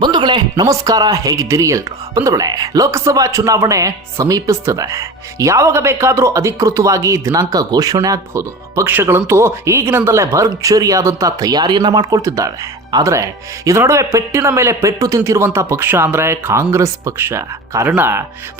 ಬಂಧುಗಳೇ, ನಮಸ್ಕಾರ, ಹೇಗಿದ್ದೀರಿ ಎಲ್ರು? ಬಂಧುಗಳೇ, ಲೋಕಸಭಾ ಚುನಾವಣೆ ಸಮೀಪಿಸ್ತದೆ. ಯಾವಾಗ ಬೇಕಾದರೂ ಅಧಿಕೃತವಾಗಿ ದಿನಾಂಕ ಘೋಷಣೆ ಆಗಬಹುದು. ಪಕ್ಷಗಳಂತೂ ಈಗಿನಿಂದಲೇ ಭರ್ಜರಿಯಾದಂಥ ತಯಾರಿಯನ್ನ ಮಾಡ್ಕೊಳ್ತಿದ್ದಾವೆ. ಆದರೆ, ಇದರ ನಡುವೆ ಪೆಟ್ಟಿನ ಮೇಲೆ ಪೆಟ್ಟು ತಿಂತಿರುವಂಥ ಪಕ್ಷ ಅಂದರೆ ಕಾಂಗ್ರೆಸ್ ಪಕ್ಷ. ಕಾರಣ,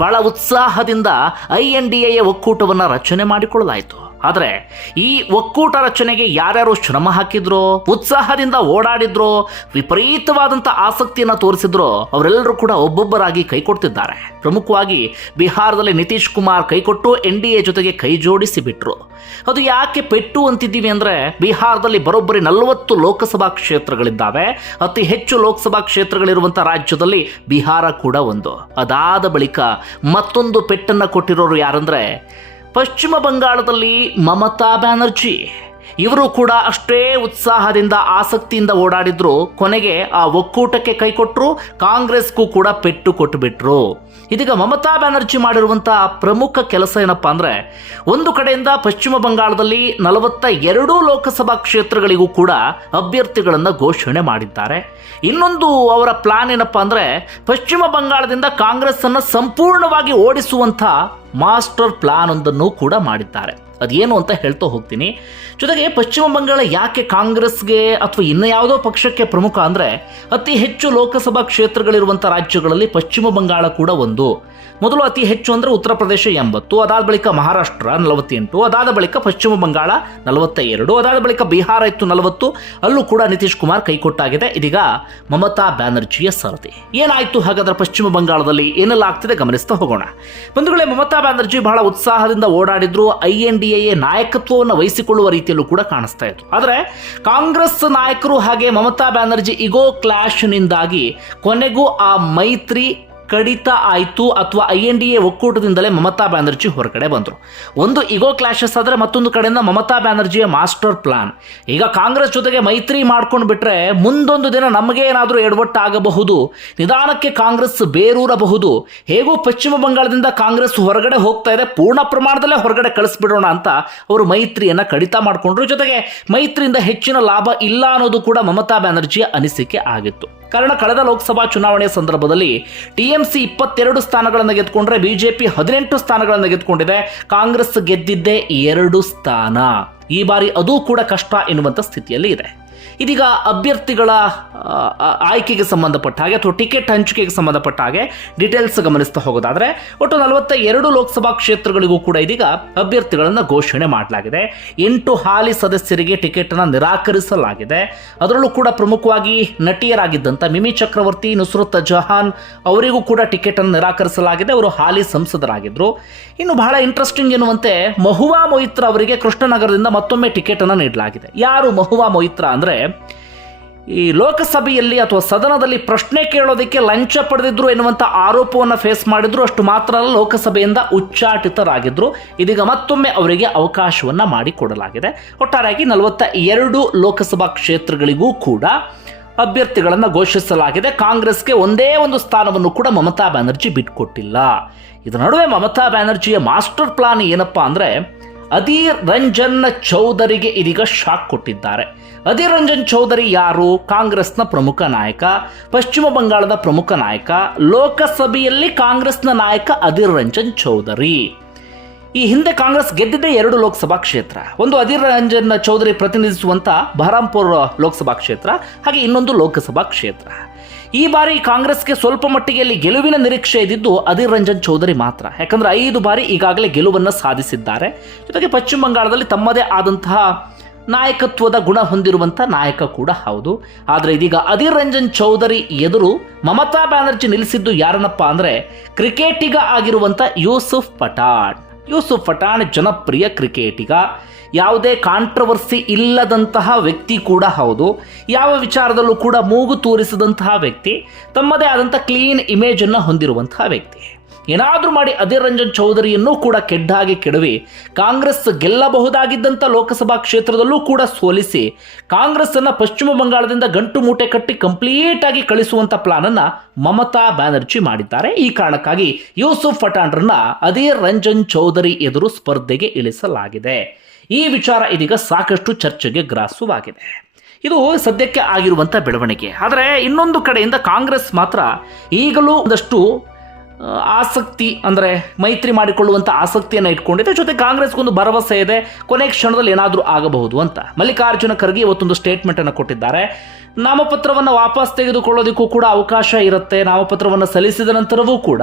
ಬಹಳ ಉತ್ಸಾಹದಿಂದ ಐ ಎನ್ ಡಿ ಎ ಒಕ್ಕೂಟವನ್ನು ರಚನೆ ಮಾಡಿಕೊಳ್ಳಲಾಯಿತು. ಆದರೆ ಈ ಒಕ್ಕೂಟ ರಚನೆಗೆ ಯಾರ್ಯಾರು ಶ್ರಮ ಹಾಕಿದ್ರೋ, ಉತ್ಸಾಹದಿಂದ ಓಡಾಡಿದ್ರೋ, ವಿಪರೀತವಾದಂಥ ಆಸಕ್ತಿಯನ್ನು ತೋರಿಸಿದ್ರೋ ಅವರೆಲ್ಲರೂ ಕೂಡ ಒಬ್ಬೊಬ್ಬರಾಗಿ ಕೈ ಕೊಡ್ತಿದ್ದಾರೆ. ಪ್ರಮುಖವಾಗಿ ಬಿಹಾರದಲ್ಲಿ ನಿತೀಶ್ ಕುಮಾರ್ ಕೈಕೊಟ್ಟು ಎನ್ ಡಿ ಎ ಜೊತೆಗೆ ಕೈ ಜೋಡಿಸಿ ಬಿಟ್ರು ಅದು ಯಾಕೆ ಪೆಟ್ಟು ಅಂತಿದ್ದೀವಿ ಅಂದರೆ ಬಿಹಾರದಲ್ಲಿ ಬರೋಬ್ಬರಿ ನಲವತ್ತು ಲೋಕಸಭಾ ಕ್ಷೇತ್ರಗಳಿದ್ದಾವೆ. ಅತಿ ಹೆಚ್ಚು ಲೋಕಸಭಾ ಕ್ಷೇತ್ರಗಳಿರುವಂಥ ರಾಜ್ಯದಲ್ಲಿ ಬಿಹಾರ ಕೂಡ ಒಂದು. ಅದಾದ ಬಳಿಕ ಮತ್ತೊಂದು ಪೆಟ್ಟನ್ನು ಕೊಟ್ಟಿರೋರು ಯಾರಂದ್ರೆ ಪಶ್ಚಿಮ ಬಂಗಾಳದಲ್ಲಿ ಮಮತಾ ಬ್ಯಾನರ್ಜಿ. ಇವರು ಕೂಡ ಅಷ್ಟೇ ಉತ್ಸಾಹದಿಂದ ಆಸಕ್ತಿಯಿಂದ ಓಡಾಡಿದ್ರು. ಕೊನೆಗೆ ಆ ಒಕ್ಕೂಟಕ್ಕೆ ಕೈಕೊಟ್ಟರು ಕಾಂಗ್ರೆಸ್ಗೂ ಕೂಡ ಪೆಟ್ಟು ಕೊಟ್ಟುಬಿಟ್ರು ಇದೀಗ ಮಮತಾ ಬ್ಯಾನರ್ಜಿ ಮಾಡಿರುವಂಥ ಪ್ರಮುಖ ಕೆಲಸ ಏನಪ್ಪ ಅಂದರೆ, ಒಂದು ಕಡೆಯಿಂದ ಪಶ್ಚಿಮ ಬಂಗಾಳದಲ್ಲಿ ನಲವತ್ತ ಎರಡು ಲೋಕಸಭಾ ಕ್ಷೇತ್ರಗಳಿಗೂ ಕೂಡ ಅಭ್ಯರ್ಥಿಗಳನ್ನು ಘೋಷಣೆ ಮಾಡಿದ್ದಾರೆ. ಇನ್ನೊಂದು ಅವರ ಪ್ಲಾನ್ ಏನಪ್ಪ ಅಂದರೆ, ಪಶ್ಚಿಮ ಬಂಗಾಳದಿಂದ ಕಾಂಗ್ರೆಸ್ಸನ್ನು ಸಂಪೂರ್ಣವಾಗಿ ಓಡಿಸುವಂಥ ಮಾಸ್ಟರ್ ಪ್ಲಾನ್ ಒಂದನ್ನು ಕೂಡ ಮಾಡಿದ್ದಾರೆ. ಅದೇನು ಅಂತ ಹೇಳ್ತಾ ಹೋಗ್ತೀನಿ. ಜೊತೆಗೆ ಪಶ್ಚಿಮ ಬಂಗಾಳ ಯಾಕೆ ಕಾಂಗ್ರೆಸ್ಗೆ ಅಥವಾ ಇನ್ನು ಯಾವುದೋ ಪಕ್ಷಕ್ಕೆ ಪ್ರಮುಖ ಅಂದರೆ, ಅತಿ ಹೆಚ್ಚು ಲೋಕಸಭಾ ಕ್ಷೇತ್ರಗಳಿರುವಂಥ ರಾಜ್ಯಗಳಲ್ಲಿ ಪಶ್ಚಿಮ ಬಂಗಾಳ ಕೂಡ ಒಂದು. ಮೊದಲು ಅತಿ ಹೆಚ್ಚು ಅಂದರೆ ಉತ್ತರ ಪ್ರದೇಶ ಎಂಬತ್ತು, ಅದಾದ ಬಳಿಕ ಮಹಾರಾಷ್ಟ್ರ ನಲವತ್ತೆಂಟು, ಅದಾದ ಬಳಿಕ ಪಶ್ಚಿಮ ಬಂಗಾಳ ನಲವತ್ತ ಎರಡು ಅದಾದ ಬಳಿಕ ಬಿಹಾರ ಇತ್ತು ನಲವತ್ತು, ಅಲ್ಲೂ ಕೂಡ ನಿತೀಶ್ ಕುಮಾರ್ ಕೈಕೊಟ್ಟಾಗಿದೆ ಇದೀಗ ಮಮತಾ ಬ್ಯಾನರ್ಜಿಯ ಸರದಿ. ಏನಾಯಿತು ಹಾಗಾದ್ರೆ ಪಶ್ಚಿಮ ಬಂಗಾಳದಲ್ಲಿ? ಏನೆಲ್ಲ ಆಗ್ತಿದೆ ಗಮನಿಸ್ತಾ ಹೋಗೋಣ. ಬಂಧುಗಳೇ, ಮಮತಾ ಬ್ಯಾನರ್ಜಿ ಬಹಳ ಉತ್ಸಾಹದಿಂದ ಓಡಾಡಿದ್ರು. ಐ ಎನ್ ಡಿ ಎ ನಾಯಕತ್ವವನ್ನು ವಹಿಸಿಕೊಳ್ಳುವ ರೀತಿಯಲ್ಲೂ ಕೂಡ ಕಾಣಿಸ್ತಾ ಇತ್ತು. ಆದರೆ ಕಾಂಗ್ರೆಸ್ ನಾಯಕರು ಹಾಗೆ ಮಮತಾ ಬ್ಯಾನರ್ಜಿ ಇಗೋ ಕ್ಲಾಶ್ನಿಂದಾಗಿ ಕೊನೆಗೂ ಆ ಮೈತ್ರಿ ಕಡಿತ ಆಯಿತು ಅಥವಾ ಐ ಎನ್ ಡಿ ಎ ಒಕ್ಕೂಟದಿಂದಲೇ ಮಮತಾ ಬ್ಯಾನರ್ಜಿ ಹೊರಗಡೆ ಬಂದರು. ಒಂದು ಇಗೋ ಕ್ಲಾಶಸ್ ಆದರೆ ಮತ್ತೊಂದು ಕಡೆಯಿಂದ ಮಮತಾ ಬ್ಯಾನರ್ಜಿಯ ಮಾಸ್ಟರ್ ಪ್ಲಾನ್. ಈಗ ಕಾಂಗ್ರೆಸ್ ಜೊತೆಗೆ ಮೈತ್ರಿ ಮಾಡ್ಕೊಂಡು ಬಿಟ್ರೆ ಮುಂದೊಂದು ದಿನ ನಮಗೆ ಏನಾದರೂ ಎಡವಟ್ಟಾಗಬಹುದು ನಿಧಾನಕ್ಕೆ ಕಾಂಗ್ರೆಸ್ ಬೇರೂರಬಹುದು. ಹೇಗೂ ಪಶ್ಚಿಮ ಬಂಗಾಳದಿಂದ ಕಾಂಗ್ರೆಸ್ ಹೊರಗಡೆ ಹೋಗ್ತಾ ಇದೆ. ಪೂರ್ಣ ಪ್ರಮಾಣದಲ್ಲೇ ಹೊರಗಡೆ ಕಳಿಸ್ಬಿಡೋಣ ಅಂತ ಅವರು ಮೈತ್ರಿಯನ್ನು ಕಡಿತ ಮಾಡಿಕೊಂಡ್ರು. ಜೊತೆಗೆ ಮೈತ್ರಿಯಿಂದ ಹೆಚ್ಚಿನ ಲಾಭ ಇಲ್ಲ ಅನ್ನೋದು ಕೂಡ ಮಮತಾ ಬ್ಯಾನರ್ಜಿಯ ಅನಿಸಿಕೆ ಆಗಿತ್ತು. ಕಾರಣ ಕಳೆದ ಲೋಕಸಭಾ ಚುನಾವಣೆಯ ಸಂದರ್ಭದಲ್ಲಿ ಟಿಎಂಸಿ ಇಪ್ಪತ್ತೆರಡು ಸ್ಥಾನಗಳನ್ನು ಗೆದ್ದುಕೊಂಡ್ರೆ ಬಿಜೆಪಿ ಹದಿನೆಂಟು ಸ್ಥಾನಗಳನ್ನು ಗೆದ್ದುಕೊಂಡಿದೆ. ಕಾಂಗ್ರೆಸ್ ಗೆದ್ದಿದ್ದೇ ಎರಡು ಸ್ಥಾನ. ಈ ಬಾರಿ ಅದೂ ಕೂಡ ಕಷ್ಟ ಎನ್ನುವಂಥ ಸ್ಥಿತಿಯಲ್ಲಿ ಇದೆ ಇದೀಗ ಅಭ್ಯರ್ಥಿಗಳ ಆಯ್ಕೆಗೆ ಸಂಬಂಧಪಟ್ಟ ಹಾಗೆ ಅಥವಾ ಟಿಕೆಟ್ ಹಂಚಿಕೆಗೆ ಸಂಬಂಧಪಟ್ಟ ಹಾಗೆ ಡೀಟೇಲ್ಸ್ ಗಮನಿಸ್ತಾ ಹೋಗೋದಾದ್ರೆ ಒಟ್ಟು ನಲವತ್ತ ಎರಡು ಲೋಕಸಭಾ ಕ್ಷೇತ್ರಗಳಿಗೂ ಕೂಡ ಇದೀಗ ಅಭ್ಯರ್ಥಿಗಳನ್ನು ಘೋಷಣೆ ಮಾಡಲಾಗಿದೆ. ಎಂಟು ಹಾಲಿ ಸದಸ್ಯರಿಗೆ ಟಿಕೆಟ್ ಅನ್ನು ನಿರಾಕರಿಸಲಾಗಿದೆ. ಅದರಲ್ಲೂ ಕೂಡ ಪ್ರಮುಖವಾಗಿ ನಟಿಯರಾಗಿದ್ದಂಥ ಮಿಮಿ ಚಕ್ರವರ್ತಿ, ನುಸ್ರತ್ ಜಹಾನ್ ಅವರಿಗೂ ಕೂಡ ಟಿಕೆಟ್ ಅನ್ನು ನಿರಾಕರಿಸಲಾಗಿದೆ. ಅವರು ಹಾಲಿ ಸಂಸದರಾಗಿದ್ದರು ಇನ್ನು ಬಹಳ ಇಂಟ್ರೆಸ್ಟಿಂಗ್ ಎನ್ನುವಂತೆ ಮಹುವಾ ಮೊಯಿತ್ರ ಅವರಿಗೆ ಕೃಷ್ಣನಗರದಿಂದ ಮತ್ತೊಮ್ಮೆ ಟಿಕೆಟ್ ಅನ್ನು ನೀಡಲಾಗಿದೆ. ಯಾರು ಮಹುವಾ ಮೊಯಿತ್ರ ಅಂದ್ರೆ ಈ ಲೋಕಸಭೆಯಲ್ಲಿ ಅಥವಾ ಸದನದಲ್ಲಿ ಪ್ರಶ್ನೆ ಕೇಳೋದಕ್ಕೆ ಲಂಚ ಪಡೆದಿದ್ರು ಎನ್ನುವಂಥ ಆರೋಪವನ್ನು ಫೇಸ್ ಮಾಡಿದ್ರು, ಅಷ್ಟು ಮಾತ್ರ ಅಲ್ಲ, ಲೋಕಸಭೆಯಿಂದ ಉಚ್ಚಾಟಿತರಾಗಿದ್ದರು ಇದೀಗ ಮತ್ತೊಮ್ಮೆ ಅವರಿಗೆ ಅವಕಾಶವನ್ನು ಮಾಡಿಕೊಡಲಾಗಿದೆ. ಒಟ್ಟಾರೆಯಾಗಿ ನಲವತ್ತ ಎರಡು ಲೋಕಸಭಾ ಕ್ಷೇತ್ರಗಳಿಗೂ ಕೂಡ ಅಭ್ಯರ್ಥಿಗಳನ್ನು ಘೋಷಿಸಲಾಗಿದೆ. ಕಾಂಗ್ರೆಸ್ಗೆ ಒಂದೇ ಒಂದು ಸ್ಥಾನವನ್ನು ಕೂಡ ಮಮತಾ ಬ್ಯಾನರ್ಜಿ ಬಿಟ್ಕೊಟ್ಟಿಲ್ಲ. ಇದರ ನಡುವೆ ಮಮತಾ ಬ್ಯಾನರ್ಜಿಯ ಮಾಸ್ಟರ್ ಪ್ಲಾನ್ ಏನಪ್ಪಾ ಅಂದ್ರೆ ಅಧೀರ್ ರಂಜನ್ ಚೌಧರಿಗೆ ಇದೀಗ ಶಾಕ್ ಕೊಟ್ಟಿದ್ದಾರೆ. ಅಧೀರ್ ರಂಜನ್ ಚೌಧರಿ ಯಾರು? ಕಾಂಗ್ರೆಸ್ನ ಪ್ರಮುಖ ನಾಯಕ, ಪಶ್ಚಿಮ ಬಂಗಾಳದ ಪ್ರಮುಖ ನಾಯಕ, ಲೋಕಸಭೆಯಲ್ಲಿ ಕಾಂಗ್ರೆಸ್ನ ನಾಯಕ ಅಧೀರ್ ರಂಜನ್ ಚೌಧರಿ. ಈ ಹಿಂದೆ ಕಾಂಗ್ರೆಸ್ ಗೆದ್ದಿದ್ದೇ ಎರಡು ಲೋಕಸಭಾ ಕ್ಷೇತ್ರ. ಒಂದು ಅಧೀರ್ ರಂಜನ್ ಚೌಧರಿ ಪ್ರತಿನಿಧಿಸುವಂತ ಬಹರಾಂಪುರ್ ಲೋಕಸಭಾ ಕ್ಷೇತ್ರ, ಹಾಗೆ ಇನ್ನೊಂದು ಲೋಕಸಭಾ ಕ್ಷೇತ್ರ. ಈ ಬಾರಿ ಕಾಂಗ್ರೆಸ್ಗೆ ಸ್ವಲ್ಪ ಮಟ್ಟಿಗೆ ಗೆಲುವಿನ ನಿರೀಕ್ಷೆ ಇದ್ದಿದ್ದು ಅಧೀರ್ ರಂಜನ್ ಚೌಧರಿ ಮಾತ್ರ. ಯಾಕಂದ್ರೆ ಐದು ಬಾರಿ ಈಗಾಗಲೇ ಗೆಲುವನ್ನು ಸಾಧಿಸಿದ್ದಾರೆ. ಜೊತೆಗೆ ಪಶ್ಚಿಮ ಬಂಗಾಳದಲ್ಲಿ ತಮ್ಮದೇ ಆದಂತಹ ನಾಯಕತ್ವದ ಗುಣ ಹೊಂದಿರುವಂಥ ನಾಯಕ ಕೂಡ ಹೌದು. ಆದರೆ ಇದೀಗ ಅಧೀರ್ ರಂಜನ್ ಚೌಧರಿ ಎದುರು ಮಮತಾ ಬ್ಯಾನರ್ಜಿ ನಿಲ್ಲಿಸಿದ್ದು ಯಾರನ್ನಪ್ಪ ಅಂದರೆ ಕ್ರಿಕೆಟಿಗ ಆಗಿರುವಂಥ ಯೂಸುಫ್ ಪಠಾಣ್. ಯೂಸುಫ್ ಪಠಾಣ್ ಜನಪ್ರಿಯ ಕ್ರಿಕೆಟಿಗ. ಯಾವುದೇ ಕಾಂಟ್ರವರ್ಸಿ ಇಲ್ಲದಂತಹ ವ್ಯಕ್ತಿ ಕೂಡ ಹೌದು. ಯಾವ ವಿಚಾರದಲ್ಲೂ ಕೂಡ ಮೂಗು ತೋರಿಸಿದಂತಹ ವ್ಯಕ್ತಿ, ತಮ್ಮದೇ ಆದಂಥ ಕ್ಲೀನ್ ಇಮೇಜನ್ನು ಹೊಂದಿರುವಂತಹ ವ್ಯಕ್ತಿ. ಏನಾದರೂ ಮಾಡಿ ಅಧೀರ್ ರಂಜನ್ ಚೌಧರಿಯನ್ನು ಕೂಡ ಕೆಡ್ಡಾಗಿ ಕೆಡವಿ, ಕಾಂಗ್ರೆಸ್ ಗೆಲ್ಲಬಹುದಾಗಿದ್ದಂಥ ಲೋಕಸಭಾ ಕ್ಷೇತ್ರದಲ್ಲೂ ಕೂಡ ಸೋಲಿಸಿ, ಕಾಂಗ್ರೆಸ್ ಅನ್ನ ಪಶ್ಚಿಮ ಬಂಗಾಳದಿಂದ ಗಂಟು ಮೂಟೆ ಕಟ್ಟಿ ಕಂಪ್ಲೀಟ್ ಆಗಿ ಕಳಿಸುವಂತ ಪ್ಲಾನ್ ಅನ್ನ ಮಮತಾ ಬ್ಯಾನರ್ಜಿ ಮಾಡಿದ್ದಾರೆ. ಈ ಕಾರಣಕ್ಕಾಗಿ ಯೂಸುಫ್ ಪಠಾಣ್ರನ್ನ ಅಧೀರ್ ರಂಜನ್ ಚೌಧರಿ ಎದುರು ಸ್ಪರ್ಧೆಗೆ ಇಳಿಸಲಾಗಿದೆ. ಈ ವಿಚಾರ ಇದೀಗ ಸಾಕಷ್ಟು ಚರ್ಚೆಗೆ ಗ್ರಾಸವಾಗಿದೆ. ಇದು ಸದ್ಯಕ್ಕೆ ಆಗಿರುವಂಥ ಬೆಳವಣಿಗೆ. ಆದರೆ ಇನ್ನೊಂದು ಕಡೆಯಿಂದ ಕಾಂಗ್ರೆಸ್ ಮಾತ್ರ ಈಗಲೂ ಒಂದಷ್ಟು ಆಸಕ್ತಿ ಅಂದರೆ ಮೈತ್ರಿ ಮಾಡಿಕೊಳ್ಳುವಂಥ ಆಸಕ್ತಿಯನ್ನು ಇಟ್ಕೊಂಡಿದೆ. ಜೊತೆ ಕಾಂಗ್ರೆಸ್ಗೊಂದು ಭರವಸೆ ಇದೆ. ಕೊನೆ ಕ್ಷಣದಲ್ಲಿ ಏನಾದರೂ ಆಗಬಹುದು ಅಂತ. ಮಲ್ಲಿಕಾರ್ಜುನ ಖರ್ಗೆ ಇವತ್ತೊಂದು ಸ್ಟೇಟ್ಮೆಂಟನ್ನು ಕೊಟ್ಟಿದ್ದಾರೆ. ನಾಮಪತ್ರವನ್ನು ವಾಪಸ್ ತೆಗೆದುಕೊಳ್ಳೋದಕ್ಕೂ ಕೂಡ ಅವಕಾಶ ಇರುತ್ತೆ. ನಾಮಪತ್ರವನ್ನು ಸಲ್ಲಿಸಿದ ನಂತರವೂ ಕೂಡ.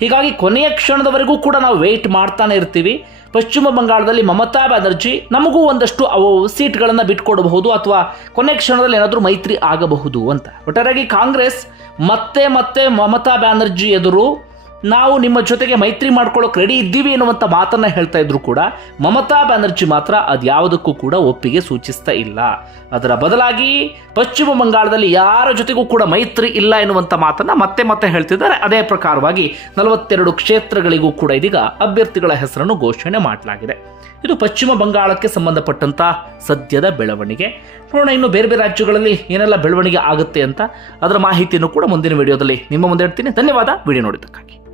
ಹೀಗಾಗಿ ಕೊನೆಯ ಕ್ಷಣದವರೆಗೂ ಕೂಡ ನಾವು ವೆಯ್ಟ್ ಮಾಡ್ತಾನೆ ಇರ್ತೀವಿ. ಪಶ್ಚಿಮ ಬಂಗಾಳದಲ್ಲಿ ಮಮತಾ ಬ್ಯಾನರ್ಜಿ, ನಮಗೂ ಒಂದಷ್ಟು ಅವು ಸೀಟ್ಗಳನ್ನು ಬಿಟ್ಕೊಡಬಹುದು ಅಥವಾ ಕೊನೆ ಕ್ಷಣದಲ್ಲಿ ಏನಾದರೂ ಮೈತ್ರಿ ಆಗಬಹುದು ಅಂತ. ಒಟ್ಟಾರೆಯಾಗಿ ಕಾಂಗ್ರೆಸ್ ಮತ್ತೆ ಮತ್ತೆ ಮಮತಾ ಬ್ಯಾನರ್ಜಿ ಎದುರು ನಾವು ನಿಮ್ಮ ಜೊತೆಗೆ ಮೈತ್ರಿ ಮಾಡ್ಕೊಳ್ಳೋಕೆ ರೆಡಿ ಇದ್ದೀವಿ ಎನ್ನುವಂಥ ಮಾತನ್ನು ಹೇಳ್ತಾ ಇದ್ರು ಕೂಡ ಮಮತಾ ಬ್ಯಾನರ್ಜಿ ಮಾತ್ರ ಅದ್ಯಾವುದಕ್ಕೂ ಕೂಡ ಒಪ್ಪಿಗೆ ಸೂಚಿಸ್ತಾ ಇಲ್ಲ. ಅದರ ಬದಲಾಗಿ ಪಶ್ಚಿಮ ಬಂಗಾಳದಲ್ಲಿ ಯಾರ ಜೊತೆಗೂ ಕೂಡ ಮೈತ್ರಿ ಇಲ್ಲ ಎನ್ನುವಂಥ ಮಾತನ್ನು ಮತ್ತೆ ಮತ್ತೆ ಹೇಳ್ತಿದ್ದಾರೆ. ಅದೇ ಪ್ರಕಾರವಾಗಿ ನಲವತ್ತೆರಡು ಕ್ಷೇತ್ರಗಳಿಗೂ ಕೂಡ ಇದೀಗ ಅಭ್ಯರ್ಥಿಗಳ ಹೆಸರನ್ನು ಘೋಷಣೆ ಮಾಡಲಾಗಿದೆ. ಇದು ಪಶ್ಚಿಮ ಬಂಗಾಳಕ್ಕೆ ಸಂಬಂಧಪಟ್ಟಂತ ಸದ್ಯದ ಬೆಳವಣಿಗೆ. ನೋಡೋಣ ಇನ್ನು ಬೇರೆ ಬೇರೆ ರಾಜ್ಯಗಳಲ್ಲಿ ಏನೆಲ್ಲ ಬೆಳವಣಿಗೆ ಆಗುತ್ತೆ ಅಂತ ಅದರ ಮಾಹಿತಿಯನ್ನು ಕೂಡ ಮುಂದಿನ ವಿಡಿಯೋದಲ್ಲಿ ನಿಮ್ಮ ಮುಂದೆ ಇಡ್ತೀನಿ. ಧನ್ಯವಾದ. ವಿಡಿಯೋ ನೋಡಿದ್ದಕ್ಕಾಗಿ.